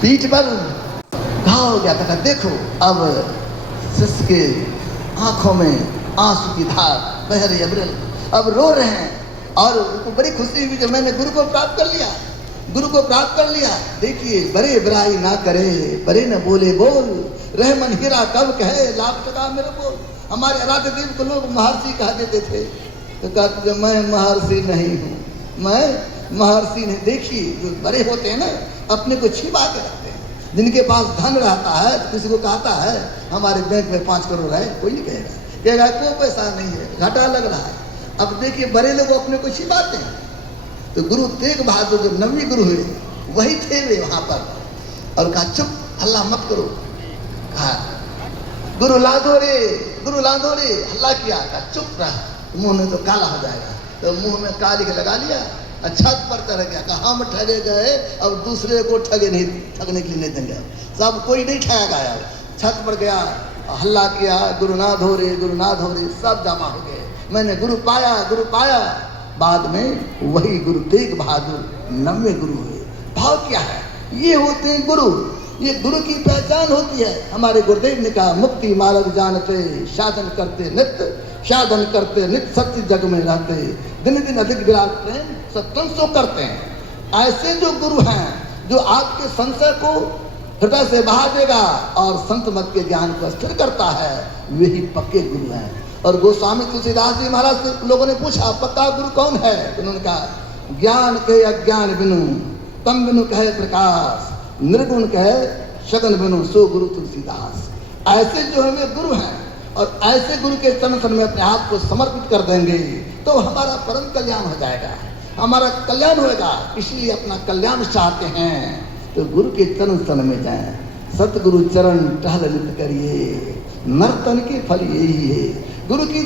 पीठ पर घाव हो गया था। देखो अब शिष्य के आंखों में आंसू की धार बह रही है, अब रो रहे हैं और उनको बड़ी खुशी हुई जब मैंने गुरु को प्राप्त कर लिया, गुरु को प्राप्त कर लिया। देखिए, बड़े बड़ाई ना करे, बड़े न बोले बोल, रह मन हीरा कब कहे, लाभ चका मेरे बोल। हमारे आराध्य देव को लोग महर्षि कह देते थे, तो कहते मैं महर्षि नहीं हूँ, मैं महर्षि नहीं। देखिए, जो बड़े होते हैं ना, अपने को छिपा के रखते हैं। जिनके पास धन रहता है तो किसी को कहता है हमारे बैंक में 5 करोड़ है, कोई नहीं कहेगा कोई पैसा नहीं है, घाटा लग रहा है। अब देखिए, बड़े लोग अपने को छिपाते हैं। तो गुरु तेग बहादुर जो 9वीं गुरु हुए वही थे वे वहां पर, और कहा चुप, हल्ला मत करो। कहा गुरु लादो रे, गुरु लादो रे, हल्ला किया। कहा चुप रहा, मुंह में तो काला हो जाएगा। तो मुंह में काली के लगा लिया, छत पर चढ़ गया। कहा हम ठगे गए, अब दूसरे को ठगे नहीं, ठगने के लिए नहीं देंगे, सब कोई नहीं ठगा गया। छत पर गया, हल्ला किया, गुरुनाथ हो रे, गुरुनाथ हो रे, सब जमा हो गए। मैंने गुरु पाया, गुरु पाया। बाद में वही गुरु तेग बहादुर 9वें गुरु हुए। भाव क्या है? ये होते हैं गुरु, ये गुरु की पहचान होती है। हमारे गुरुदेव ने कहा मुक्ति मार्ग जानते, साधन करते नित्य, साधन करते नित्य, सत्य जग में रहते, दिन दिन अधिक विराट प्रेम सत्संग सो करते हैं। ऐसे जो गुरु हैं जो आपके संशय को हृदय से बहा देगा और संत मत के ज्ञान को स्थिर करता है, वही पक्के गुरु हैं। और गोस्वामी तुलसीदास जी महाराज से लोगों ने पूछा पक्का गुरु कौन है? उन्होंने कहा ज्ञान कहे अज्ञान बिनु, तम बिनु कहे प्रकाश, निर्गुण कहे सगन बिनु, सो गुरु तुलसीदास। ऐसे जो हमें गुरु हैं और ऐसे गुरु के चरण में अपने आप को समर्पित कर देंगे तो हमारा परम कल्याण हो जाएगा, हमारा कल्याण होगा। इसलिए अपना कल्याण चाहते हैं तो गुरु के चरण में जाएं। सतगुरु चरण टहल नित करिए, नर्तन के फल यही है। गुरु की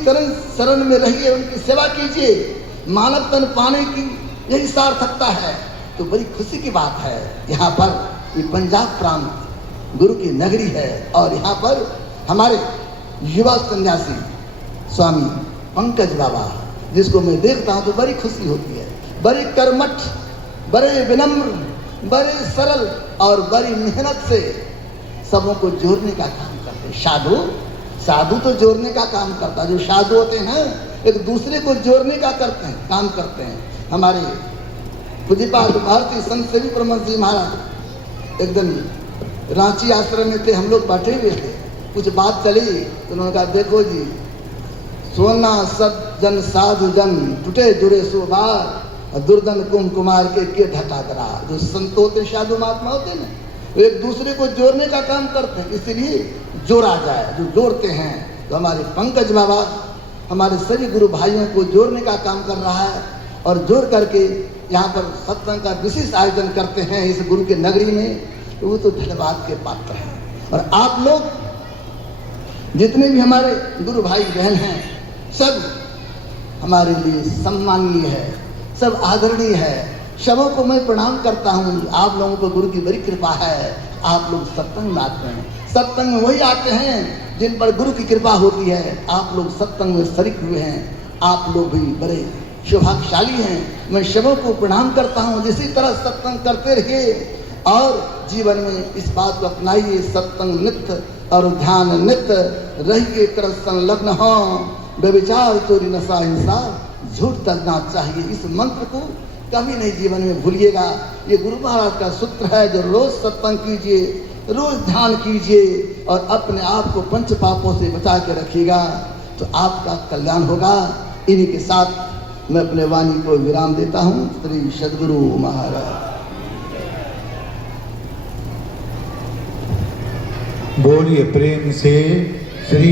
शरण में रहिए, उनकी सेवा कीजिए, मानव तन पाने की यही सार्थकता है। तो बड़ी खुशी की बात है। यहाँ पर ये पंजाब प्रांत गुरु की नगरी है और यहाँ पर हमारे युवा सन्यासी स्वामी पंकज बाबा, जिसको मैं देखता हूँ तो बड़ी खुशी होती है। बड़ी कर्मठ, बड़े विनम्र, बड़े सरल और बड़ी मेहनत से सबों को जोड़ने का काम करते हैं। साधु तो जोड़ने का काम करता है। जो साधु होते हैं एक दूसरे को जोड़ने का काम करते हैं। हमारे पूज्यपाद भारतीय संत सेवी परमहंस जी महाराज एक दिन रांची आश्रम में थे, हम लोग बैठे हुए थे, कुछ बात चली तो उन्होंने कहा देखो जी, सोना सज्जन साधु जन टूटे जुड़े सुबार, दुर्दन कुमार के ढका करा। जो संत होते साधु महात्मा होते ना, वो एक दूसरे को जोड़ने का काम करते हैं, इसलिए जोड़ा जाए। जो जोड़ते हैं तो हमारे पंकज बाबा हमारे सभी गुरु भाइयों को जोड़ने का काम कर रहा है और जोड़ करके यहाँ पर सत्संग का विशेष आयोजन करते हैं इस गुरु के नगरी में। तो वो तो धन्यवाद के पात्र हैं। और आप लोग जितने भी हमारे गुरु भाई बहन हैं, सब हमारे लिए सम्माननीय है, सब आदरणीय है। सबों को मैं प्रणाम करता हूँ। आप लोगों को गुरु की बड़ी कृपा है। आप लोग सत्संग में आते हैं, सत्संग में वही आते हैं जिन पर गुरु की कृपा होती है। आप लोग सत्संग में शरीक हुए हैं, आप लोग भी बड़े सौभाग्यशाली हैं। मैं सबों को प्रणाम करता हूँ। इसी तरह सत्संग करते रहिए और जीवन में इस बात को अपनाइए, सत्संग नित्य और ध्यान नित्य रहिए, कर संलग्न हो, व्यभिचार चोरी नशा हिंसा झूठ तजना चाहिए। इस मंत्र को कभी नहीं जीवन में भूलिएगा। ये गुरु महाराज का सूत्र है। जो रोज सत्संग कीजिए, रोज ध्यान कीजिए और अपने आप को पंच पापों से बचा के रखिएगा तो आपका कल्याण होगा। इन्हीं के साथ मैं अपने वाणी को विराम देता हूँ। श्री सद्गुरु महाराज। बोलिए प्रेम से